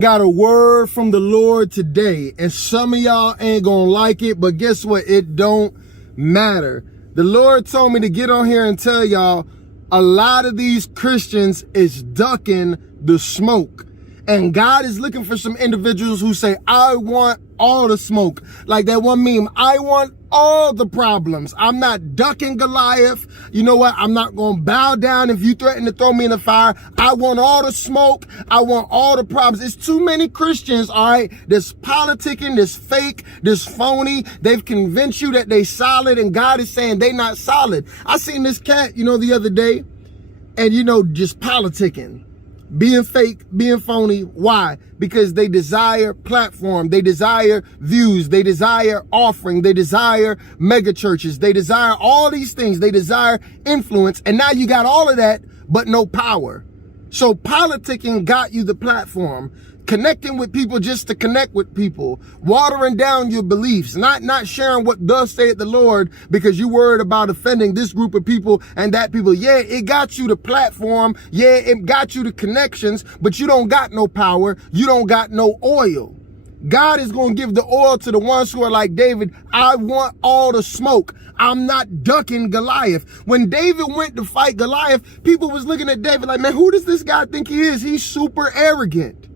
Got a word from the Lord today, and some of y'all ain't gonna like it, but guess what? It don't matter. The Lord told me to get on here and tell y'all a lot of these Christians is ducking the smoke. And God is looking for some individuals who say, I want all the smoke. Like that one meme, I want all the problems. I'm not ducking Goliath. You know what? I'm not going to bow down if you threaten to throw me in the fire. I want all the smoke. I want all the problems. It's too many Christians, all right? This politicking, this fake, this phony. They've convinced you that they solid, and God is saying they not solid. I seen this cat, the other day, and, just politicking. Being fake, being phony. Why? Because they desire platform. They desire views. They desire offering. They desire mega churches. They desire all these things. They desire influence. And now you got all of that, but no power. So politicking got you the platform. Connecting with people just to connect with people, watering down your beliefs, not sharing what thus saith the Lord because you worried about offending this group of people and that people. Yeah, it got you the platform. Yeah, it got you the connections, but you don't got no power. You don't got no oil. God is going to give the oil to the ones who are like David. I want all the smoke. I'm not ducking Goliath. When David went to fight Goliath, people was looking at David like, man, who does this guy think he is? He's super arrogant.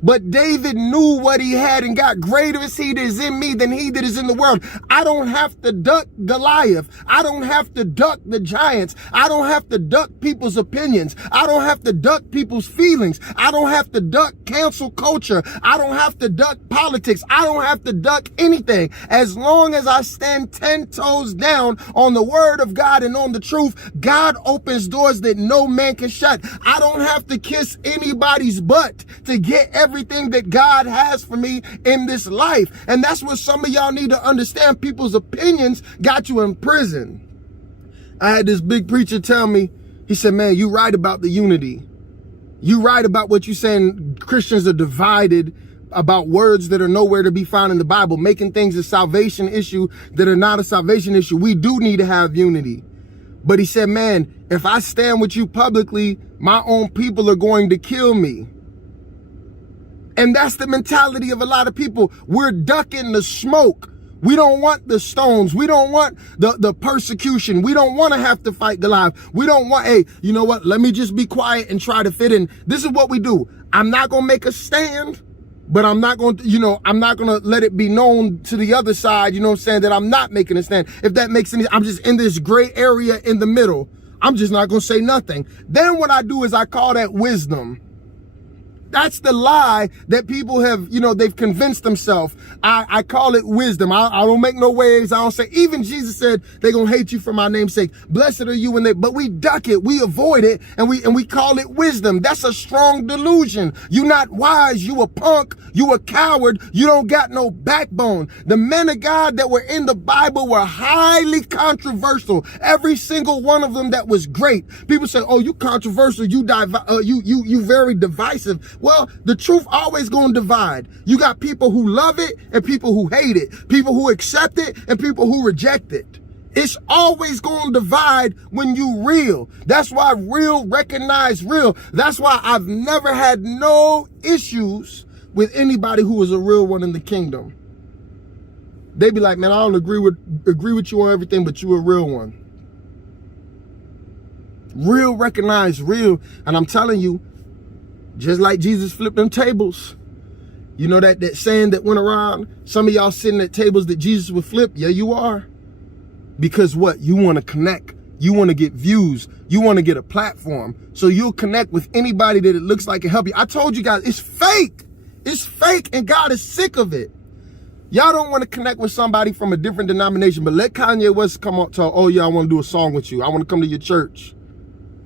But David knew what he had and got greater is he that is in me than he that is in the world. I don't have to duck Goliath. I don't have to duck the giants. I don't have to duck people's opinions. I don't have to duck people's feelings. I don't have to duck cancel culture. I don't have to duck politics. I don't have to duck anything. As long as I stand 10 toes down on the word of God and on the truth, God opens doors that no man can shut. I don't have to kiss anybody's butt to get everything that God has for me in this life. And that's what some of y'all need to understand. People's opinions got you in prison. I had this big preacher tell me, he said, man, you right about the unity. You right about what you're saying. Christians are divided about words that are nowhere to be found in the Bible, making things a salvation issue that are not a salvation issue. We do need to have unity. But he said, man, if I stand with you publicly, my own people are going to kill me. And that's the mentality of a lot of people. We're ducking the smoke. We don't want the stones. We don't want the persecution. We don't want to have to fight Goliath. We don't want, hey, you know what? Let me just be quiet and try to fit in. This is what we do. I'm not going to make a stand, but I'm not going to, I'm not going to let it be known to the other side, that I'm not making a stand. If that makes any, I'm just in this gray area in the middle. I'm just not going to say nothing. Then what I do is I call that wisdom. That's the lie that people have, they've convinced themselves. I call it wisdom. I don't make no waves. I don't say, even Jesus said they're going to hate you for my name's sake. Blessed are you but we duck it. We avoid it and we call it wisdom. That's a strong delusion. You not wise. You a punk. You a coward. You don't got no backbone. The men of God that were in the Bible were highly controversial. Every single one of them that was great. People say, oh, you controversial. You very divisive. Well, the truth always going to divide. You got people who love it and people who hate it. People who accept it and people who reject it. It's always going to divide when you real. That's why real recognize real. That's why I've never had no issues with anybody who is a real one in the kingdom. They be like, man, I don't agree with you on everything, but you a real one. Real recognize real. And I'm telling you, just like Jesus flipped them tables. You know that saying that went around? Some of y'all sitting at tables that Jesus would flip. Yeah, you are. Because what? You want to connect. You want to get views. You want to get a platform. So you'll connect with anybody that it looks like can help you. I told you guys, it's fake. It's fake and God is sick of it. Y'all don't want to connect with somebody from a different denomination, but let Kanye West come up to, oh yeah, I want to do a song with you. I want to come to your church.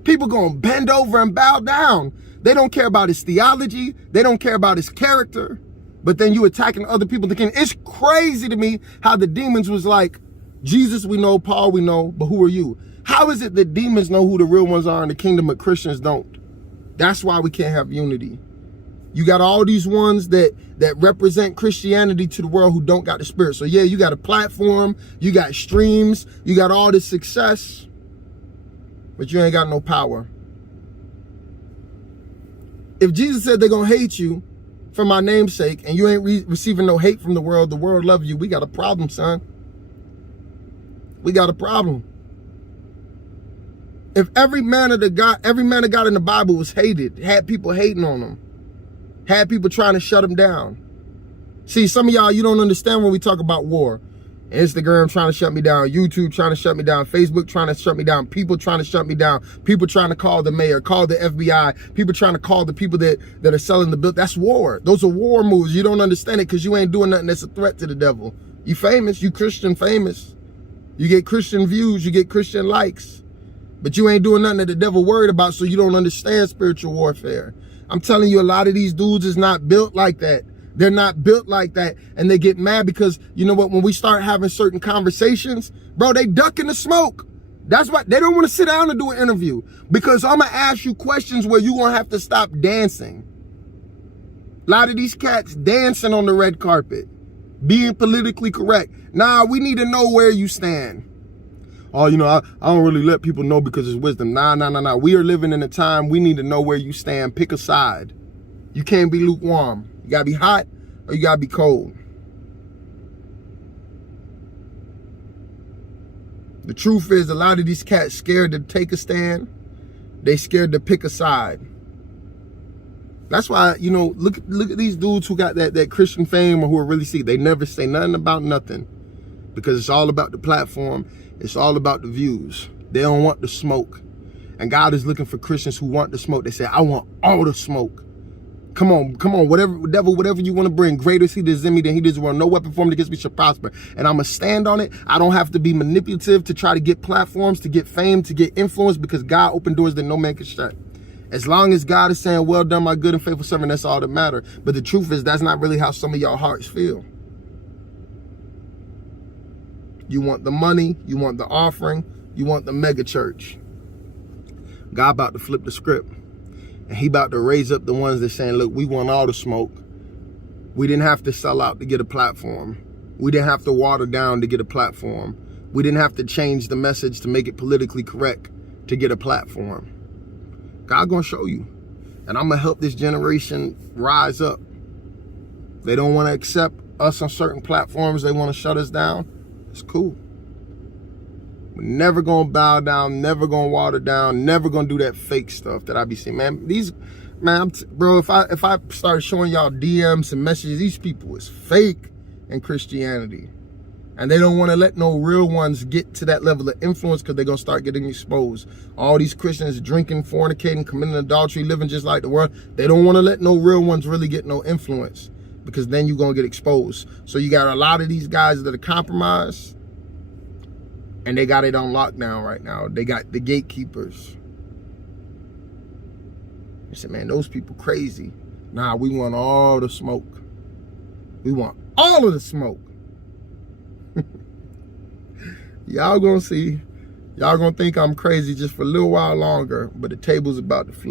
People going to bend over and bow down. They don't care about his theology. They don't care about his character. But then you attacking other people. It's crazy to me how the demons was like, Jesus we know, Paul we know, but who are you? How is it that demons know who the real ones are in the kingdom, but Christians don't? That's why we can't have unity. You got all these ones that represent Christianity to the world who don't got the spirit. So yeah, you got a platform, you got streams, you got all this success, but you ain't got no power. If Jesus said they're going to hate you, for my name's sake, and you ain't receiving no hate from the world loves you, we got a problem, son. We got a problem. If every man of God in the Bible was hated, had people hating on them, had people trying to shut them down. See, some of y'all, you don't understand when we talk about war. Instagram trying to shut me down, YouTube trying to shut me down, Facebook trying to shut me down, people trying to shut me down, people trying to call the mayor, call the FBI, people trying to call the people that are selling the bill. That's war. Those are war moves. You don't understand it because you ain't doing nothing that's a threat to the devil. You famous, you Christian famous. You get Christian views, you get Christian likes. But you ain't doing nothing that the devil worried about, so you don't understand spiritual warfare. I'm telling you, a lot of these dudes is not built like that. They're not built like that, and they get mad because, you know what, when we start having certain conversations, bro, they duck in the smoke. That's why they don't want to sit down and do an interview, because I'm going to ask you questions where you're going to have to stop dancing. A lot of these cats dancing on the red carpet, being politically correct. Nah, we need to know where you stand. Oh, you know, I don't really let people know because it's wisdom. Nah. We are living in a time we need to know where you stand. Pick a side. You can't be lukewarm. You gotta be hot or you gotta be cold. The truth is, a lot of these cats scared to take a stand. They scared to pick a side. That's why, you know, look at these dudes who got that Christian fame or who are really sick. They never say nothing about nothing because it's all about the platform. It's all about the views. They don't want the smoke. And God is looking for Christians who want the smoke. They say, I want all the smoke. Come on, whatever you want to bring. Greater is he that is in me than he that is in the world. No weapon formed against me shall prosper. And I'm going to stand on it. I don't have to be manipulative to try to get platforms, to get fame, to get influence, because God opened doors that no man can shut. As long as God is saying, well done, my good and faithful servant, that's all that matters. But the truth is, that's not really how some of y'all hearts feel. You want the money, you want the offering, you want the mega church. God about to flip the script. And he about to raise up the ones that saying, look, we want all the smoke. We didn't have to sell out to get a platform. We didn't have to water down to get a platform. We didn't have to change the message to make it politically correct to get a platform. God gonna show you. And I'm gonna help this generation rise up. They don't want to accept us on certain platforms. They want to shut us down. It's cool. We're never gonna bow down, never gonna water down, never gonna do that fake stuff that I be seeing. Bro, if I start showing y'all DMs and messages, these people is fake in Christianity. And they don't want to let no real ones get to that level of influence because they're gonna start getting exposed. All these Christians drinking, fornicating, committing adultery, living just like the world. They don't want to let no real ones really get no influence, because then you're gonna get exposed. So you got a lot of these guys that are compromised, and they got it on lockdown right now. They got the gatekeepers. I said, man, those people crazy. Nah, we want all the smoke. We want all of the smoke. Y'all gonna see. Y'all gonna think I'm crazy just for a little while longer, but the table's about to flip.